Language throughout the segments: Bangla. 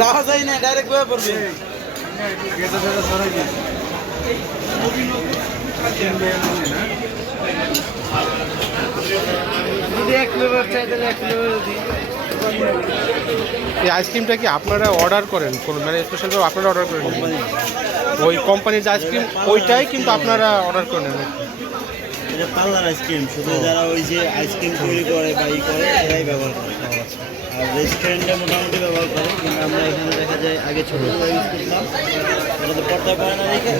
যাওয়া যায় না, ডাইরেক্ট বয়ে পড়বে। এই আইসক্রিমটা কি আপনারা অর্ডার করেন কোন, মানে স্পেশালভাবে আপনারা অর্ডার করেন? ওই কোম্পানির যে আইসক্রিম ওইটাই কিন্তু আপনারা অর্ডার করেন? এটা পার্লার আইসক্রিম, শুধু যারা ওই যে আইসক্রিম তৈরি করে বা ই করে এরাই ব্যবহার করে। আর রেস্টুরেন্টে মোটামুটি ব্যবহার করে, কিন্তু আমরা এখানে দেখা যায় আগে ছোটো ইউজ করতাম, ওটা তো পর্দা করে না দেখে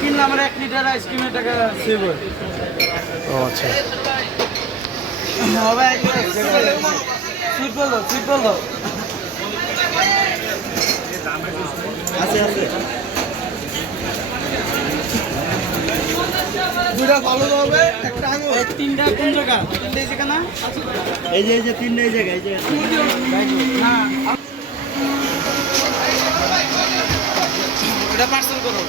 কিনলাম। আমার 1 লিটার আইসক্রিমের টাকা সেভ হয়। ও আচ্ছা, আছে আছে দুটা ভালো হবে, একটা আগে 3টা কোন জায়গা? 3টা এই জায়গা না? এই যে 3টা এই জায়গা, এই যে না এটা পার্সেল করো।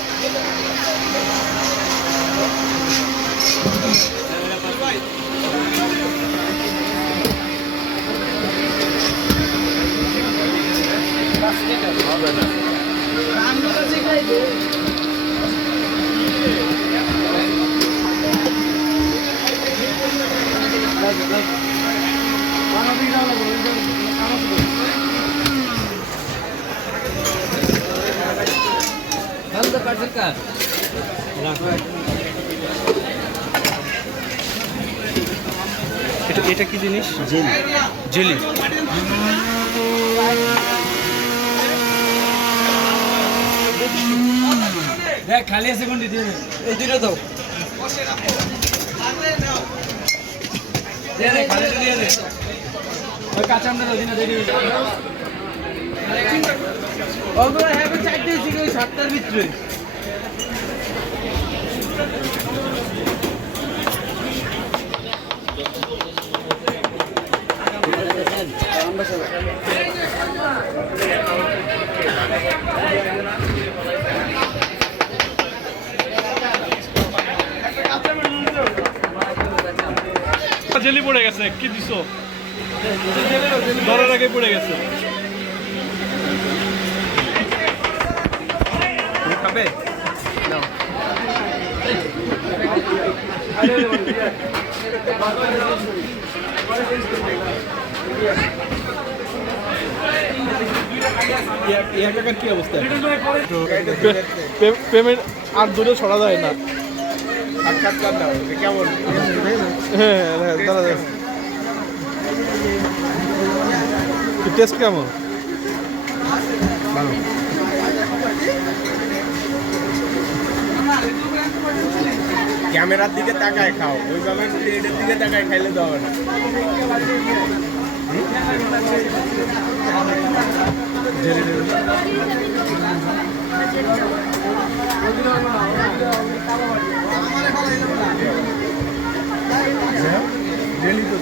এটা কি জিনিস? জেলি। জেলি। দেখ খালি আছে কোনটি দিয়ে এই দুটো দাও। দিয়ে দে, খালি দিয়ে দে। ওই কাঁচা আমটা দাও, দিনা দেরি হয়ে যাবে। ওগুলো হ্যাঁ চারটে ছিল ওই 7টার ভিতরে। জেলি পড়ে গেছে, কি দিছো? ধরার আগে পড়ে গেছে। খাবে? কি অবস্থা? পেমেন্ট আর দূরে ছড়া যায় না। কেমন? হ্যাঁ দাঁড়া, টেস্ট কেমন? ভালো। ক্যামেরার দিকে তাকায় খাও, ওইভাবে প্লেটের দিকে তাকায় খাইলে তো হবে না। জেলি তো